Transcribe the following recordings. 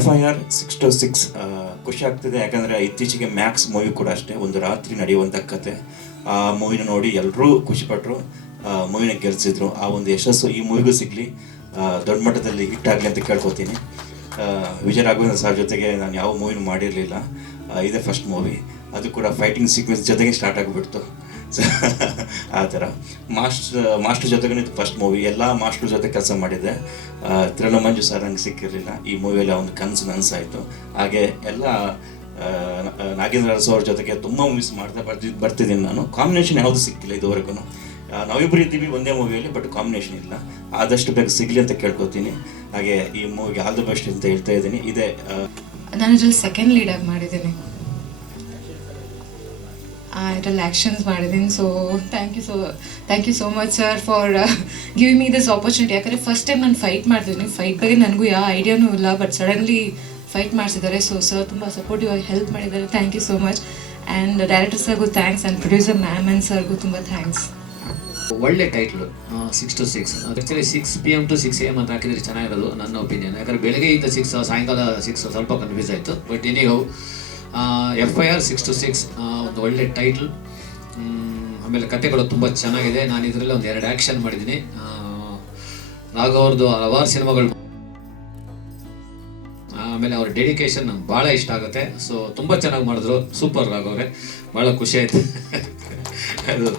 FIR 626 ಖುಷಿ ಆಗ್ತಿದೆ. ಯಾಕಂದರೆ ಇತ್ತೀಚೆಗೆ ಮ್ಯಾಕ್ಸ್ ಮೂವಿ ಕೂಡ ಅಷ್ಟೇ, ಒಂದು ರಾತ್ರಿ ನಡೆಯುವಂಥ ಕತೆ. ಆ ಮೂವಿನ ನೋಡಿ ಎಲ್ಲರೂ ಖುಷಿಪಟ್ಟರು, ಮೂವಿನ ಗೆಲ್ಲಿಸಿದ್ರು. ಆ ಒಂದು ಯಶಸ್ಸು ಈ ಮೂವಿಗೂ ಸಿಗಲಿ, ದೊಡ್ಡ ಮಟ್ಟದಲ್ಲಿ ಹಿಟ್ ಆಗಲಿ ಅಂತ ಕೇಳ್ಕೊತೀನಿ. ವಿಜಯ ರಾಘವೇಂದ್ರ ಸರ್ ಜೊತೆಗೆ ನಾನು ಯಾವ ಮೂವಿನೂ ಮಾಡಿರಲಿಲ್ಲ, ಇದೇ ಫಸ್ಟ್ ಮೂವಿ. ಅದು ಕೂಡ ಫೈಟಿಂಗ್ ಸೀಕ್ವೆನ್ಸ್ ಜೊತೆಗೆ ಸ್ಟಾರ್ಟ್ ಆಗಿಬಿಡ್ತು. ಆ ಥರ ಮಾಸ್ಟರ್ ಜೊತೆಗೂ ಇದು ಫಸ್ಟ್ ಮೂವಿ. ಎಲ್ಲ ಮಾಸ್ಟರ್ ಜೊತೆ ಕೆಲಸ ಮಾಡಿದ್ದೆ. ತಿರುಳು ಮಂಜು ಸರ್ ನಂಗೆ ಸಿಕ್ಕಿರಲಿಲ್ಲ, ಈ ಮೂವಿಯಲ್ಲಿ ಒಂದು ಕನಸು ನನಸಾಯಿತು. ಹಾಗೆ ಎಲ್ಲ ನಾಗೇಂದ್ರ ಅರಸು ಅವ್ರ ಜೊತೆಗೆ ತುಂಬ ಮೂವೀಸ್ ಬರ್ತಿದ್ದೀನಿ ನಾನು. ಕಾಂಬಿನೇಷನ್ ಯಾವುದು ಸಿಕ್ಕಿಲ್ಲ ಇದುವರೆಗೂ. ನಾವಿಬ್ಬರು ಇದ್ದೀವಿ ಒಂದೇ ಮೂವಿಯಲ್ಲಿ, ಬಟ್ ಕಾಂಬಿನೇಷನ್ ಇಲ್ಲ. ಆದಷ್ಟು ಬೇಗ ಸಿಗಲಿ ಅಂತ ಕೇಳ್ಕೊತೀನಿ. ಹಾಗೆ ಈ ಮೂವಿಗೆ ಆಲ್ ದ ಬೆಸ್ಟ್ ಅಂತ ಹೇಳ್ತಾ ಇದ್ದೀನಿ. ಇದೇ ನಾನು ಇದರಲ್ಲಿ ಸೆಕೆಂಡ್ ಲೀಡಾಗಿ ಮಾಡಿದ್ದೀನಿ, ಇದರಲ್ಲಿ ಆ್ಯಕ್ಷನ್ಸ್ ಮಾಡಿದ್ದೀನಿ. So thank you so much sir for giving me this opportunity. ಯಾಕಂದರೆ ಫಸ್ಟ್ ಟೈಮ್ ನಾನು ಫೈಟ್ ಮಾಡ್ತಿದ್ದೀನಿ. ಫೈಟ್ ಬಗ್ಗೆ ನನಗೂ ಯಾವ ಐಡಿಯಾನೂ ಇಲ್ಲ, ಬಟ್ ಸಡನ್ಲಿ ಫೈಟ್ ಮಾಡಿಸಿದ್ದಾರೆ. ಸೊ ಸರ್ ತುಂಬ ಸಪೋರ್ಟಿವ್ ಆಗಿ ಹೆಲ್ಪ್ ಮಾಡಿದ್ದಾರೆ. Thank you so much. And director ಸರ್ಗೂ thanks, and producer ma'am and ಸರ್ಗೂ ತುಂಬ ಥ್ಯಾಂಕ್ಸ್. ಒಳ್ಳೆ title 6 to 6. Actually 6 PM to 6 AM ಅಂತ ಹಾಕಿದರೆ ಚೆನ್ನಾಗಿರೋದು ನನ್ನ ಒಪಿನಿಯನ್. ಯಾಕಂದರೆ ಬೆಳಗ್ಗೆಯಿಂದ 6, ಸಾಯಂಕಾಲ 6 ಸ್ವಲ್ಪ ಕನ್ಫ್ಯೂಸ್ ಆಯಿತು. ಬಟ್ ಎನಿಹೌ FIR 6 to 6 ಒಂದು ಒಳ್ಳೆ ಟೈಟ್ಲ್. ಆಮೇಲೆ ಕತೆಗಳು ತುಂಬ ಚೆನ್ನಾಗಿದೆ. ನಾನು ಇದರಲ್ಲಿ ಒಂದು 2 ಆ್ಯಕ್ಷನ್ ಮಾಡಿದ್ದೀನಿ. ರಾಘವ್ ಅವ್ರದ್ದು ಹಲವಾರು ಸಿನಿಮಾಗಳು, ಆಮೇಲೆ ಅವ್ರ ಡೆಡಿಕೇಶನ್ ನಂಗೆ ಭಾಳ ಇಷ್ಟ ಆಗುತ್ತೆ. ಸೊ ತುಂಬ ಚೆನ್ನಾಗಿ ಮಾಡಿದ್ರು, ಸೂಪರ್ ರಾಘವ್ ಅವರೇ, ಭಾಳ ಖುಷಿ ಆಯಿತು ಅದು.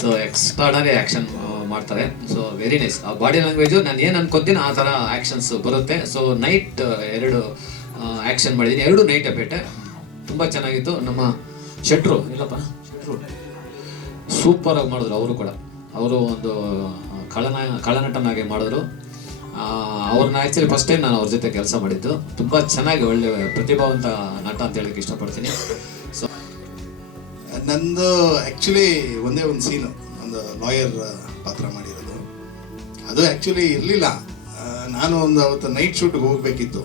ಸೊ ಎಕ್ಸ್ಟ್ರಾಡನರಿ ಆ್ಯಕ್ಷನ್ ಮಾಡ್ತಾರೆ. So very nice. ಆ ಬಾಡಿ ಲ್ಯಾಂಗ್ವೇಜು ನಾನು ಏನು ಅನ್ಕೊತೀನಿ ಆ ಥರ ಆ್ಯಕ್ಷನ್ಸ್ ಬರುತ್ತೆ. ಸೊ ನೈಟ್ 2 ಆ್ಯಕ್ಷನ್ ಮಾಡಿದ್ದೀನಿ, 2 ನೈಟ್ ಎಫೆಕ್ಟೆ, ತುಂಬ ಚೆನ್ನಾಗಿತ್ತು. ನಮ್ಮ ಶೆಟ್ರು ಸೂಪರಾಗಿ ಮಾಡಿದ್ರು. ಅವರು ಕೂಡ ಒಂದು ಖಳನಟನಾಗಿ ಮಾಡಿದ್ರು. ಅವ್ರನ್ನ ಆ್ಯಕ್ಚುಲಿ ಫಸ್ಟ್ ಟೈಮ್ ನಾನು ಅವ್ರ ಜೊತೆ ಕೆಲಸ ಮಾಡಿದ್ದು. ತುಂಬ ಚೆನ್ನಾಗಿ ಒಳ್ಳೆ ಪ್ರತಿಭಾವಂತ ನಟ ಅಂತ ಹೇಳಕ್ಕೆ ಇಷ್ಟಪಡ್ತೀನಿ. ಸೊ ನಂದು ಆ್ಯಕ್ಚುಲಿ ಒಂದೇ ಒಂದು ಸೀನು, ಒಂದು ಲಾಯರ್ ಪಾತ್ರ ಮಾಡಿರೋದು. ಅದು ಆ್ಯಕ್ಚುಲಿ ಇರಲಿಲ್ಲ. ನಾನು ಒಂದು ಅವತ್ತು ನೈಟ್ ಶೂಟ್ಗೆ ಹೋಗಬೇಕಿತ್ತು,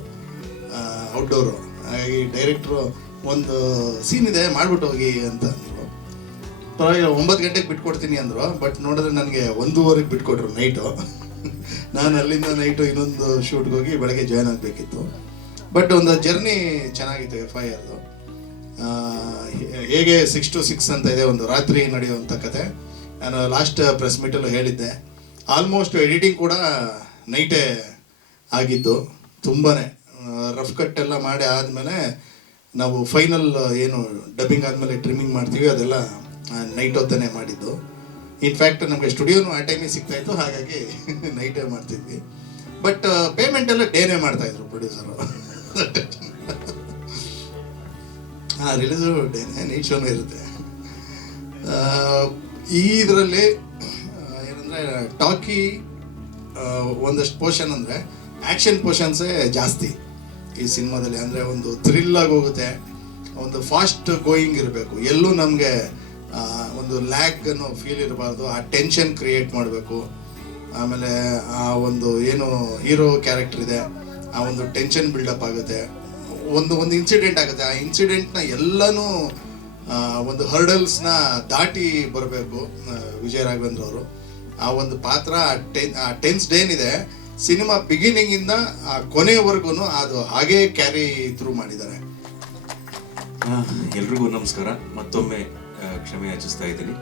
ಔಟ್ಡೋರು. ಹಾಗಾಗಿ ಡೈರೆಕ್ಟ್ರು ಒಂದು ಸೀನ್ ಇದೆ ಮಾಡಿಬಿಟ್ಟು ಹೋಗಿ ಅಂತ ಅಂದರು. ಪರವಾಗಿಲ್ಲ 9 ಗಂಟೆಗೆ ಬಿಟ್ಕೊಡ್ತೀನಿ ಅಂದರು. ಬಟ್ ನೋಡಿದ್ರೆ ನನಗೆ 1:30ಗೆ ಬಿಟ್ಕೊಟ್ರು ನೈಟು. ನಾನು ಅಲ್ಲಿಂದ ನೈಟು ಇನ್ನೊಂದು ಶೂಟ್ಗೆ ಹೋಗಿ ಬೆಳಗ್ಗೆ ಜಾಯ್ನ್ ಆಗಬೇಕಿತ್ತು. ಬಟ್ ಒಂದು ಜರ್ನಿ ಚೆನ್ನಾಗಿತ್ತು FIRದು. ಹೇಗೆ 6 to 6 ಅಂತ ಇದೆ, ಒಂದು ರಾತ್ರಿ ನಡೆಯುವಂಥ ಕತೆ. ನಾನು ಲಾಸ್ಟ್ ಪ್ರೆಸ್ ಮೀಟಲ್ಲೂ ಹೇಳಿದ್ದೆ, ಆಲ್ಮೋಸ್ಟ್ ಎಡಿಟಿಂಗ್ ಕೂಡ ನೈಟೇ ಆಗಿದ್ದು. ತುಂಬಾ ರಫ್ ಕಟ್ ಎಲ್ಲ ಮಾಡಿ ಆದಮೇಲೆ ನಾವು ಫೈನಲ್ ಏನು ಡಬ್ಬಿಂಗ್ ಆದಮೇಲೆ ಟ್ರಿಮ್ಮಿಂಗ್ ಮಾಡ್ತೀವಿ, ಅದೆಲ್ಲ ನೈಟ್ ಹೊತ್ತನೇ ಮಾಡಿದ್ದು. ಇನ್ಫ್ಯಾಕ್ಟ್ ನಮಗೆ ಸ್ಟುಡಿಯೋನು ಆ ಟೈಮಿಗೆ ಸಿಗ್ತಾಯಿತ್ತು, ಹಾಗಾಗಿ ನೈಟೇ ಮಾಡ್ತಿದ್ವಿ. ಬಟ್ ಪೇಮೆಂಟ್ ಎಲ್ಲ ಡೇನೇ ಮಾಡ್ತಾಯಿದ್ರು ಪ್ರೊಡ್ಯೂಸರು. ರಿಲೀಸು ಡೇನೇ, ನೈಟ್ ಶೋನೂ ಇರುತ್ತೆ. ಈ ಇದರಲ್ಲಿ ಏನಂದರೆ ಟಾಕಿ ಒಂದಷ್ಟು ಪೋರ್ಷನ್ ಅಂದರೆ ಆ್ಯಕ್ಷನ್ ಪೋರ್ಷನ್ಸೇ ಜಾಸ್ತಿ ಈ ಸಿನಿಮಾದಲ್ಲಿ. ಅಂದರೆ ಒಂದು ಥ್ರಿಲ್ಲಾಗಿ ಹೋಗುತ್ತೆ, ಒಂದು ಫಾಸ್ಟ್ ಗೋಯಿಂಗ್ ಇರಬೇಕು, ಎಲ್ಲೂ ನಮಗೆ ಒಂದು ಲ್ಯಾಗ್ ಅನ್ನೋ ಫೀಲ್ ಇರಬಾರ್ದು. ಆ ಟೆನ್ಷನ್ ಕ್ರಿಯೇಟ್ ಮಾಡಬೇಕು. ಆಮೇಲೆ ಆ ಒಂದು ಏನು ಹೀರೋ ಕ್ಯಾರೆಕ್ಟರ್ ಇದೆ, ಆ ಒಂದು ಟೆನ್ಷನ್ ಬಿಲ್ಡಪ್ ಆಗುತ್ತೆ. ಒಂದು ಇನ್ಸಿಡೆಂಟ್ ಆಗುತ್ತೆ, ಆ ಇನ್ಸಿಡೆಂಟ್ನ ಎಲ್ಲನೂ ಒಂದು ಹರ್ಡಲ್ಸ್ನ ದಾಟಿ ಬರಬೇಕು ವಿಜಯ ರಾಘವೇಂದ್ರ ಅವರು. ಆ ಒಂದು ಪಾತ್ರ, ಆ ಟೆನ್ಸ್ ಏನಿದೆ ಸಿನಿಮಾ ಬಿಗಿನಿಂಗಿಂದ ಆ ಕೊನೆಯವರೆಗೂ ಅದು ಹಾಗೇ ಕ್ಯಾರಿ ಥ್ರೂ ಮಾಡಿದ್ದಾರೆ. ಎಲ್ರಿಗೂ ನಮಸ್ಕಾರ. ಮತ್ತೊಮ್ಮೆ ಕ್ಷಮೆ ಯಾಚಿಸ್ತಾ ಇದ್ದೀನಿ.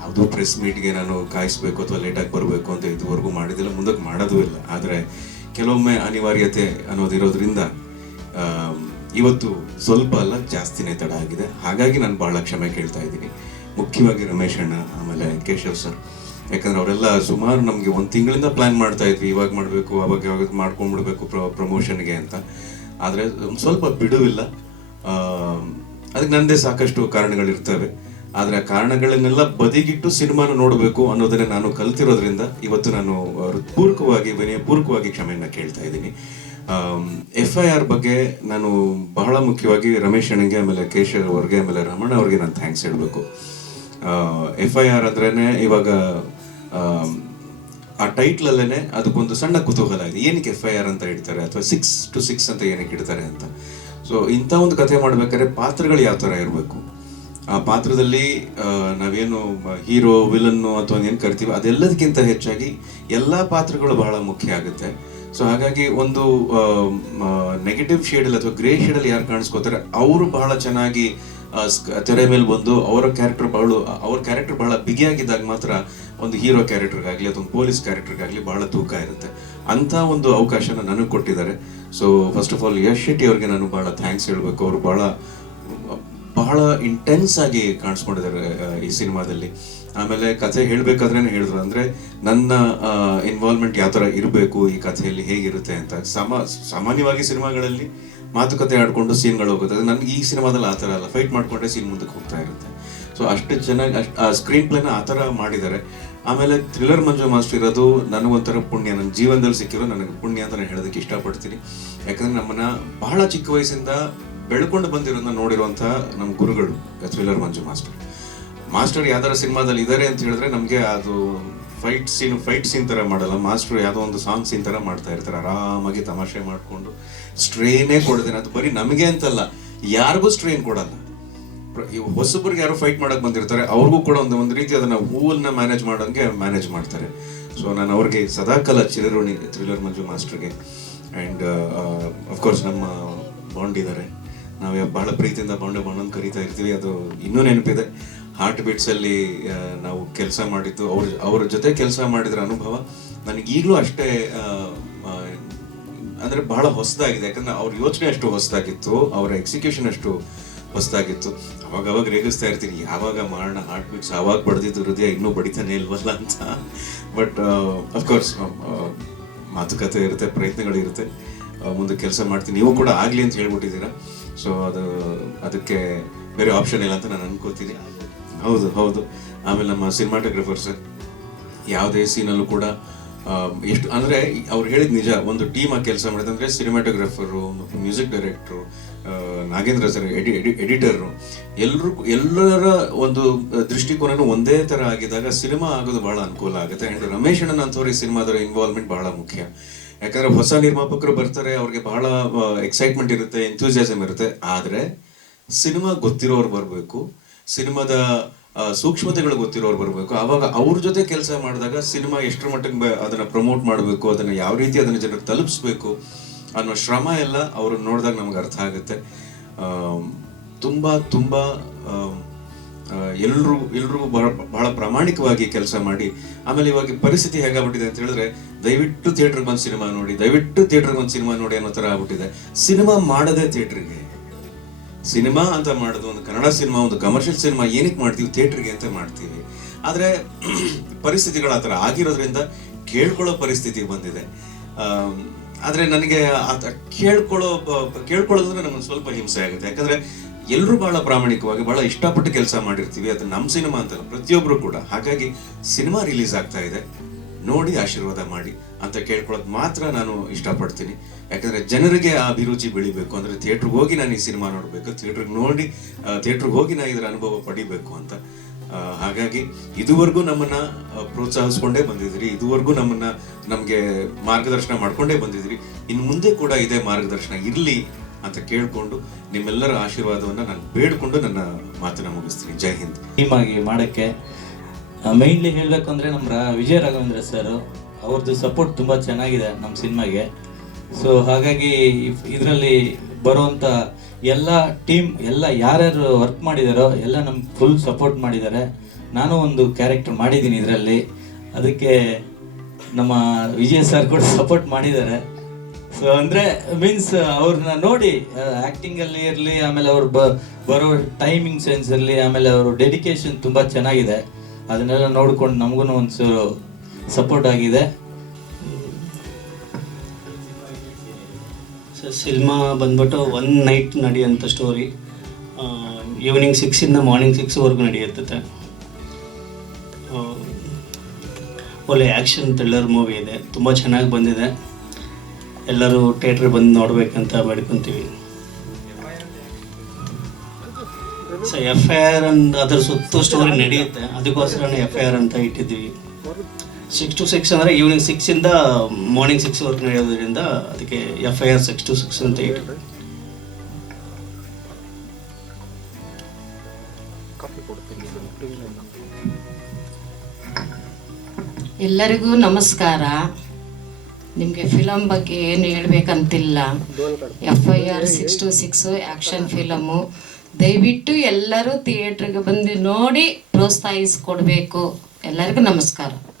ಯಾವುದೋ ಪ್ರೆಸ್ ಮೀಟ್ಗೆ ನಾನು ಕಾಯಿಸ್ಬೇಕು ಅಥವಾ ಲೇಟಾಗಿ ಬರಬೇಕು ಅಂತ ಇದುವರೆಗೂ ಮಾಡಿದಿಲ್ಲ, ಮುಂದಕ್ಕೆ ಮಾಡೋದೂ ಇಲ್ಲ. ಆದರೆ ಕೆಲವೊಮ್ಮೆ ಅನಿವಾರ್ಯತೆ ಅನ್ನೋದಿರೋದ್ರಿಂದ ಇವತ್ತು ಸ್ವಲ್ಪ ಅಲ್ಲ ಜಾಸ್ತಿನೇ ತಡ ಆಗಿದೆ. ಹಾಗಾಗಿ ನಾನು ಭಾಳ ಕ್ಷಮೆ ಕೇಳ್ತಾ ಇದ್ದೀನಿ. ಮುಖ್ಯವಾಗಿ ರಮೇಶ್ ಅಣ್ಣ, ಆಮೇಲೆ ಕೇಶವ್ ಸರ್. ಯಾಕಂದರೆ ಅವರೆಲ್ಲ ಸುಮಾರು ನಮಗೆ 1 ತಿಂಗಳಿಂದ ಪ್ಲ್ಯಾನ್ ಮಾಡ್ತಾ ಇದ್ವಿ, ಇವಾಗ ಮಾಡಬೇಕು ಅವಾಗ ಯಾವಾಗ ಮಾಡ್ಕೊಂಡ್ಬಿಡ್ಬೇಕು ಪ್ರಮೋಷನ್ಗೆ ಅಂತ. ಆದರೆ ಒಂದು ಸ್ವಲ್ಪ ಬಿಡುವಿಲ್ಲ. ಅದಕ್ಕೆ ನನ್ನದೇ ಸಾಕಷ್ಟು ಕಾರಣಗಳಿರ್ತವೆ. ಆದರೆ ಆ ಕಾರಣಗಳನ್ನೆಲ್ಲ ಬದಿಗಿಟ್ಟು ಸಿನಿಮಾನ ನೋಡಬೇಕು ಅನ್ನೋದನ್ನೇ ನಾನು ಕಲ್ತಿರೋದ್ರಿಂದ ಇವತ್ತು ನಾನು ವಿನಯಪೂರ್ವಕವಾಗಿ ಕ್ಷಮೆಯನ್ನು ಕೇಳ್ತಾ ಇದ್ದೀನಿ. FIR ಬಗ್ಗೆ ನಾನು ಬಹಳ ಮುಖ್ಯವಾಗಿ ರಮೇಶ್ ಅಣ್ಣಂಗೆ, ಆಮೇಲೆ ಕೇಶವ್ ಅವ್ರಿಗೆ, ಆಮೇಲೆ ರಮಣ ಅವ್ರಿಗೆ ನಾನು ಥ್ಯಾಂಕ್ಸ್ ಹೇಳಬೇಕು. FIR ಅಂದ್ರೇ ಇವಾಗ ಆ ಟೈಟ್ಲಲ್ಲೇ ಅದಕ್ಕೊಂದು ಸಣ್ಣ ಕುತೂಹಲ ಇದೆ, ಏನಕ್ಕೆ FIR ಅಂತ ಇಡ್ತಾರೆ ಅಥವಾ 6 to 6 ಅಂತ ಏನಕ್ಕೆ ಇಡ್ತಾರೆ ಅಂತ. ಸೊ ಇಂಥ ಒಂದು ಕಥೆ ಮಾಡ್ಬೇಕಾದ್ರೆ ಪಾತ್ರಗಳು ಯಾವ ಥರ ಇರಬೇಕು, ಆ ಪಾತ್ರದಲ್ಲಿ ನಾವೇನು ಹೀರೋ ವಿಲನ್ನು ಅಥವಾ ಏನು ಕರಿತೀವಿ ಅದೆಲ್ಲದಕ್ಕಿಂತ ಹೆಚ್ಚಾಗಿ ಎಲ್ಲ ಪಾತ್ರಗಳು ಬಹಳ ಮುಖ್ಯ ಆಗುತ್ತೆ. ಸೊ ಹಾಗಾಗಿ ಒಂದು ನೆಗೆಟಿವ್ ಶೇಡಲ್ಲಿ ಅಥವಾ ಗ್ರೇ ಶೇಡಲ್ಲಿ ಯಾರು ಕಾಣಿಸ್ಕೋತಾರೆ ಅವರು ಬಹಳ ಚೆನ್ನಾಗಿ ತೆರೆ ಮೇಲೆ ಬಂದು ಅವರ ಕ್ಯಾರೆಕ್ಟರ್ ಬಹಳ ಬಿಗಿಯಾಗಿದ್ದಾಗ ಮಾತ್ರ ಒಂದು ಹೀರೋ ಕ್ಯಾರೆಕ್ಟರ್ಗಾಗಲಿ ಅಥವಾ ಒಂದು ಪೊಲೀಸ್ ಕ್ಯಾರೆಕ್ಟರ್ಗಾಗಲಿ ಬಹಳ ತೂಕ ಇರುತ್ತೆ. ಅಂಥ ಒಂದು ಅವಕಾಶನ ನನಗೆ ಕೊಟ್ಟಿದ್ದಾರೆ. So first of all Yash Shetty ಅವ್ರಿಗೆ ನಾನು ಬಹಳ ಥ್ಯಾಂಕ್ಸ್ ಹೇಳಬೇಕು. ಅವರು ಬಹಳ ಇಂಟೆನ್ಸ್ ಆಗಿ ಕಾಣಿಸ್ಕೊಂಡಿದ್ದಾರೆ ಈ ಸಿನಿಮಾದಲ್ಲಿ. ಆಮೇಲೆ ಕಥೆ ಹೇಳ್ಬೇಕಾದ್ರೇನೆ ಹೇಳಿದ್ರು, ಅಂದ್ರೆ ನನ್ನ ಇನ್ವಾಲ್ವ್ಮೆಂಟ್ ಯಾವ ಥರ ಇರಬೇಕು ಈ ಕಥೆಯಲ್ಲಿ, ಹೇಗಿರುತ್ತೆ ಅಂತ. ಸಾಮಾನ್ಯವಾಗಿ ಸಿನಿಮಾಗಳಲ್ಲಿ ಮಾತುಕತೆ ಆಡ್ಕೊಂಡು ಸೀನ್ಗಳು ಹೋಗುತ್ತೆ. ನನ್ಗೆ ಈ ಸಿನಿಮಾದಲ್ಲಿ ಆ ಥರ ಅಲ್ಲ, ಫೈಟ್ ಮಾಡ್ಕೊಂಡ್ರೆ ಸೀನ್ ಮುಂದಕ್ಕೆ ಹೋಗ್ತಾ ಇರುತ್ತೆ. ಸೊ ಅಷ್ಟು ಚೆನ್ನಾಗಿ ಆ ಸ್ಕ್ರೀನ್ ಪ್ಲೇನ ಆ ಥರ ಮಾಡಿದ್ದಾರೆ. ಆಮೇಲೆ ಥ್ರಿಲ್ಲರ್ ಮಂಜು ಮಾಸ್ಟರ್ ಇರೋದು ನನಗೊಂಥರ ಪುಣ್ಯ, ನನ್ನ ಜೀವನದಲ್ಲಿ ಸಿಕ್ಕಿರೋ ನನಗೆ ಪುಣ್ಯ ಅಂತ ನಾನು ಹೇಳೋದಕ್ಕೆ ಇಷ್ಟಪಡ್ತೀನಿ. ಯಾಕಂದ್ರೆ ನಮ್ಮನ್ನ ಬಹಳ ಚಿಕ್ಕ ವಯಸ್ಸಿಂದ ಬೆಳ್ಕೊಂಡು ಬಂದಿರೋದನ್ನ ನೋಡಿರುವಂಥ ನಮ್ಮ ಗುರುಗಳು ಥ್ರಿಲ್ಲರ್ ಮಂಜು ಮಾಸ್ಟರ್ ಯಾವ್ದಾರ ಸಿನಿಮಾದಲ್ಲಿ ಇದ್ದಾರೆ ಅಂತ ಹೇಳಿದ್ರೆ ನಮಗೆ ಅದು ಫೈಟ್ ಸೀನ್ ಥರ ಮಾಡಲ್ಲ. ಮಾಸ್ಟರ್ ಯಾವುದೋ ಒಂದು ಸಾಂಗ್ ಸೀನ್ ಥರ ಮಾಡ್ತಾ ಇರ್ತಾರೆ, ಆರಾಮಾಗಿ ತಮಾಷೆ ಮಾಡಿಕೊಂಡು. ಸ್ಟ್ರೇನೇ ಕೊಡ್ತೇನೆ, ಅದು ಬರೀ ನಮಗೆ ಅಂತಲ್ಲ, ಯಾರಿಗೂ ಸ್ಟ್ರೇನ್ ಕೊಡಲ್ಲ. ಹೊಸಬ್ರಿಗೆ ಯಾರು ಫೈಟ್ ಮಾಡಕ್ ಬಂದಿರ್ತಾರೆ ಅವ್ರಿಗೂ ಕೂಡ ಒಂದು ರೀತಿ ಅದನ್ನ ಹೂವನ್ನ ಮ್ಯಾನೇಜ್ ಮಾಡ್ತಾರೆ. ಸೊ ನಾನು ಅವ್ರಿಗೆ ಸದಾಕಾಲ ಚಿರಋಣಿ ಥ್ರಿಲ್ಲರ್ ಮಂಜು ಮಾಸ್ಟರ್ಗೆ. ಆ್ಯಂಡ್ ಅಫ್ಕೋರ್ಸ್ ನಮ್ಮ ಬಾಂಡ್ ಇದ್ದಾರೆ, ನಾವು ಬಹಳ ಪ್ರೀತಿಯಿಂದ ಬಾಂಡ್ ಅಂತ ಕರೀತಾ ಇರ್ತೀವಿ. ಅದು ಇನ್ನೂ ನೆನಪಿದೆ. ಹಾರ್ಟ್ ಬೀಟ್ಸಲ್ಲಿ ನಾವು ಕೆಲಸ ಮಾಡಿದ್ದು, ಅವ್ರ ಜೊತೆ ಕೆಲಸ ಮಾಡಿದ್ರ ಅನುಭವ ನನಗೆ ಈಗಲೂ ಅಷ್ಟೇ ಅಂದರೆ ಬಹಳ ಹೊಸದಾಗಿದೆ. ಯಾಕಂದ್ರೆ ಅವ್ರ ಯೋಚನೆ ಅಷ್ಟು ಹೊಸದಾಗಿತ್ತು, ಅವರ ಎಕ್ಸಿಕ್ಯೂಷನ್ ಅಷ್ಟು ಹೊಸದಾಗಿತ್ತು. ಅವಾಗ ರೇಗಿಸ್ತಾ ಇರ್ತೀನಿ, ಯಾವಾಗ ಮಾಡೋಣ ಹಾರ್ಟ್ ಬೀಟ್ಸ್, ಆವಾಗ ಬಡ್ದಿದ್ದು ಹೃದಯ ಇನ್ನೂ ಬಡಿತಾನೆ ಇಲ್ವಲ್ಲ ಅಂತ. ಬಟ್ ಅಫ್ಕೋರ್ಸ್ ಮಾತುಕತೆ ಇರುತ್ತೆ, ಪ್ರಯತ್ನಗಳಿರುತ್ತೆ, ಮುಂದೆ ಕೆಲಸ ಮಾಡ್ತೀನಿ. ನೀವು ಕೂಡ ಆಗಲಿ ಅಂತ ಹೇಳ್ಬಿಟ್ಟಿದ್ದೀರಾ. ಸೊ ಅದಕ್ಕೆ ಬೇರೆ ಆಪ್ಷನ್ ಇಲ್ಲ ಅಂತ ನಾನು ಅನ್ಕೋತೀನಿ. ಹೌದು. ಆಮೇಲೆ ನಮ್ಮ ಸಿನಿಮಾಟೋಗ್ರಫರ್ ಸರ್ ಯಾವುದೇ ಸೀನಲ್ಲೂ ಕೂಡ ಎಷ್ಟು ಅಂದರೆ ಅವ್ರು ಹೇಳಿದ ನಿಜ, ಒಂದು ಟೀಮ್ ಆಗಿ ಕೆಲಸ ಮಾಡಿದೆ. ಅಂದರೆ cinematographer, music director, Nagendra sir editor, ಎಲ್ಲರ ಒಂದು ದೃಷ್ಟಿಕೋನನು ಒಂದೇ ಥರ ಆಗಿದ್ದಾಗ ಸಿನಿಮಾ ಆಗೋದು ಬಹಳ ಅನುಕೂಲ ಆಗುತ್ತೆ. ಆ್ಯಂಡ್ ರಮೇಶ್ ಅಣ್ಣನ್ ಅಂಥವ್ರು ಈ ಸಿನಿಮಾದವರ ಇನ್ವಾಲ್ವ್ಮೆಂಟ್ ಬಹಳ ಮುಖ್ಯ. ಯಾಕಂದರೆ ಹೊಸ ನಿರ್ಮಾಪಕರು ಬರ್ತಾರೆ, ಅವ್ರಿಗೆ ಬಹಳ ಎಕ್ಸೈಟ್ಮೆಂಟ್ ಇರುತ್ತೆ, ಎಂಥೂಸಿಯಾಸಮ್ ಇರುತ್ತೆ. ಆದರೆ ಸಿನಿಮಾ ಗೊತ್ತಿರೋರು ಬರಬೇಕು, ಸಿನಿಮಾದ ಸೂಕ್ಷ್ಮತೆಗಳು ಗೊತ್ತಿರೋರು ಬರಬೇಕು. ಆವಾಗ ಅವ್ರ ಜೊತೆ ಕೆಲಸ ಮಾಡಿದಾಗ ಸಿನಿಮಾ ಎಷ್ಟರ ಮಟ್ಟಿಗೆ ಅದನ್ನ ಪ್ರಮೋಟ್ ಮಾಡಬೇಕು, ಅದನ್ನ ಯಾವ ರೀತಿ ಅದನ್ನ ಜನರಿಗೆ ತಲುಪಿಸ್ಬೇಕು ಅನ್ನೋ ಶ್ರಮ ಎಲ್ಲ ಅವ್ರನ್ನ ನೋಡಿದಾಗ ನಮ್ಗೆ ಅರ್ಥ ಆಗುತ್ತೆ. ತುಂಬ ಎಲ್ರಿಗೂ ಬಹಳ ಪ್ರಾಮಾಣಿಕವಾಗಿ ಕೆಲಸ ಮಾಡಿ. ಆಮೇಲೆ ಇವಾಗ ಪರಿಸ್ಥಿತಿ ಹೇಗಾಗ್ಬಿಟ್ಟಿದೆ ಅಂತ ಹೇಳಿದ್ರೆ, ದಯವಿಟ್ಟು ಥಿಯೇಟರ್ಗೆ ಬಂದು ಸಿನಿಮಾ ನೋಡಿ ಅನ್ನೋ ಥರ ಆಗ್ಬಿಟ್ಟಿದೆ. ಸಿನಿಮಾ ಮಾಡದೆ ಥಿಯೇಟ್ರಿಗೆ, ಸಿನಿಮಾ ಅಂತ ಮಾಡೋದು, ಒಂದು ಕನ್ನಡ ಸಿನಿಮಾ, ಒಂದು ಕಮರ್ಷಿಯಲ್ ಸಿನಿಮಾ ಏನಕ್ಕೆ ಮಾಡ್ತೀವಿ, ಥಿಯೇಟ್ರಿಗೆ ಅಂತ ಮಾಡ್ತೀವಿ. ಆದರೆ ಪರಿಸ್ಥಿತಿಗಳು ಆ ಥರ ಆಗಿರೋದ್ರಿಂದ ಕೇಳ್ಕೊಳ್ಳೋ ಪರಿಸ್ಥಿತಿ ಬಂದಿದೆ. ಆದರೆ ನನಗೆ ಕೇಳ್ಕೊಳ್ಳೋದ್ರೆ ನಮ್ಗೆ ಸ್ವಲ್ಪ ಹಿಂಸೆ ಆಗುತ್ತೆ. ಯಾಕಂದರೆ ಎಲ್ಲರೂ ಬಹಳ ಪ್ರಾಮಾಣಿಕವಾಗಿ ಬಹಳ ಇಷ್ಟಪಟ್ಟು ಕೆಲಸ ಮಾಡಿರ್ತೀವಿ. ಅದು ನಮ್ಮ ಸಿನಿಮಾ ಅಂತಲ್ಲ, ಪ್ರತಿಯೊಬ್ಬರು ಕೂಡ. ಹಾಗಾಗಿ ಸಿನಿಮಾ ರಿಲೀಸ್ ಆಗ್ತಾ ಇದೆ, ನೋಡಿ ಆಶೀರ್ವಾದ ಮಾಡಿ ಅಂತ ಕೇಳ್ಕೊಳ್ಳೋದು ಮಾತ್ರ ನಾನು ಇಷ್ಟಪಡ್ತೀನಿ. ಯಾಕಂದ್ರೆ ಜನರಿಗೆ ಆ ಅಭಿರುಚಿ ಬೆಳಿಬೇಕು ಅಂದ್ರೆ ಥಿಯೇಟ್ರಿಗೆ ಹೋಗಿ ನಾನು ಈ ಸಿನಿಮಾ ನೋಡಬೇಕು, ಥಿಯೇಟ್ರಿಗೆ ಹೋಗಿ ನಾನು ಇದರ ಅನುಭವ ಪಡಿಬೇಕು ಅಂತ. ಹಾಗಾಗಿ ಇದುವರೆಗೂ ನಮ್ಮನ್ನ ಪ್ರೋತ್ಸಾಹಿಸ್ಕೊಂಡೇ ಬಂದಿದ್ದೀರಿ, ಇದುವರೆಗೂ ನಮಗೆ ಮಾರ್ಗದರ್ಶನ ಮಾಡ್ಕೊಂಡೇ ಬಂದಿದ್ದೀರಿ. ಇನ್ನು ಮುಂದೆ ಕೂಡ ಇದೇ ಮಾರ್ಗದರ್ಶನ ಇರಲಿ ಅಂತ ಕೇಳ್ಕೊಂಡು ನಿಮ್ಮೆಲ್ಲರ ಆಶೀರ್ವಾದವನ್ನ ನಾನು ಬೇಡ್ಕೊಂಡು ನನ್ನ ಮಾತನ್ನ ಮುಗಿಸ್ತೀನಿ. ಜೈ ಹಿಂದ್. ಟೀಮ್ ಆಗಿ ಮಾಡೋಕ್ಕೆ ಮೈನ್ಲಿ ಹೇಳಬೇಕು ಅಂದರೆ ನಮ್ಮ ವಿಜಯ ರಾಘವೇಂದ್ರ ಸರ್ ಅವ್ರದ್ದು ಸಪೋರ್ಟ್ ತುಂಬ ಚೆನ್ನಾಗಿದೆ ನಮ್ಮ ಸಿನಿಮಾಗೆ. ಸೊ ಹಾಗಾಗಿ ಇದರಲ್ಲಿ ಬರುವಂಥ ಎಲ್ಲ ಟೀಮ್ ಯಾರ್ಯಾರು ವರ್ಕ್ ಮಾಡಿದಾರೋ ಎಲ್ಲ ನಮ್ಗೆ ಫುಲ್ ಸಪೋರ್ಟ್ ಮಾಡಿದ್ದಾರೆ. ನಾನು ಒಂದು ಕ್ಯಾರೆಕ್ಟರ್ ಮಾಡಿದ್ದೀನಿ ಇದರಲ್ಲಿ, ಅದಕ್ಕೆ ನಮ್ಮ ವಿಜಯ್ ಸರ್ ಕೂಡ ಸಪೋರ್ಟ್ ಮಾಡಿದ್ದಾರೆ. ಸೊ ಅಂದರೆ ಮೀನ್ಸ್ ಅವ್ರನ್ನ ನೋಡಿ ಆ್ಯಕ್ಟಿಂಗಲ್ಲಿ ಇರಲಿ, ಆಮೇಲೆ ಅವ್ರು ಬರೋ ಟೈಮಿಂಗ್ ಸೆನ್ಸ್ ಇರಲಿ, ಆಮೇಲೆ ಅವರು ಡೆಡಿಕೇಶನ್ ತುಂಬ ಚೆನ್ನಾಗಿದೆ. ಅದನ್ನೆಲ್ಲ ನೋಡ್ಕೊಂಡು ನಮಗೂ ಒಂಚೂರು ಸಪೋರ್ಟ್ ಆಗಿದೆ. ಸಿನಿಮಾ ಬಂದ್ಬಿಟ್ಟು 1 ನೈಟ್ ನಡೆಯುವಂಥ ಸ್ಟೋರಿ. ಈವ್ನಿಂಗ್ 6 ಮಾರ್ನಿಂಗ್ 6ವರೆಗೂ ನಡೆಯುತ್ತೆ. ಒಳ್ಳೆ ಆ್ಯಕ್ಷನ್ ಥ್ರಿಲ್ಲರ್ ಮೂವಿ ಇದೆ, ತುಂಬ ಚೆನ್ನಾಗಿ ಬಂದಿದೆ. ಎಲ್ಲರೂ ಥಿಯೇಟ್ರಿಗೆ ಬಂದು ನೋಡ್ಬೇಕಂತ ಬೇಡ್ಕೊತೀವಿ. ಸೊ FIR ಅದ್ರ ಸುತ್ತ ಸ್ಟೋರಿ ನಡೆಯುತ್ತೆ, ಅದಕ್ಕೋಸ್ಕರ FIR ಅಂತ ಇಟ್ಟಿದ್ದೀವಿ. 6 to 6 ಅಂದರೆ ಈವ್ನಿಂಗ್ 6 ಮಾರ್ನಿಂಗ್ 6ವರೆಗೂ ನಡೆಯೋದ್ರಿಂದ ಅದಕ್ಕೆ FIR 6 to 6 ಅಂತ ಇಟ್ಟಿದ್ದೀವಿ. ಎಲ್ಲರಿಗೂ ನಮಸ್ಕಾರ. ನಿಮಗೆ ಫಿಲಮ್ ಬಗ್ಗೆ ಏನು ಹೇಳ್ಬೇಕಂತಿಲ್ಲ. FIR 626 action film. ದಯವಿಟ್ಟು ಎಲ್ಲರೂ ಥಿಯೇಟ್ರಿಗೆ ಬಂದು ನೋಡಿ ಪ್ರೋತ್ಸಾಹಿಸ್ಕೊಡ್ಬೇಕು. ಎಲ್ಲರಿಗೂ ನಮಸ್ಕಾರ.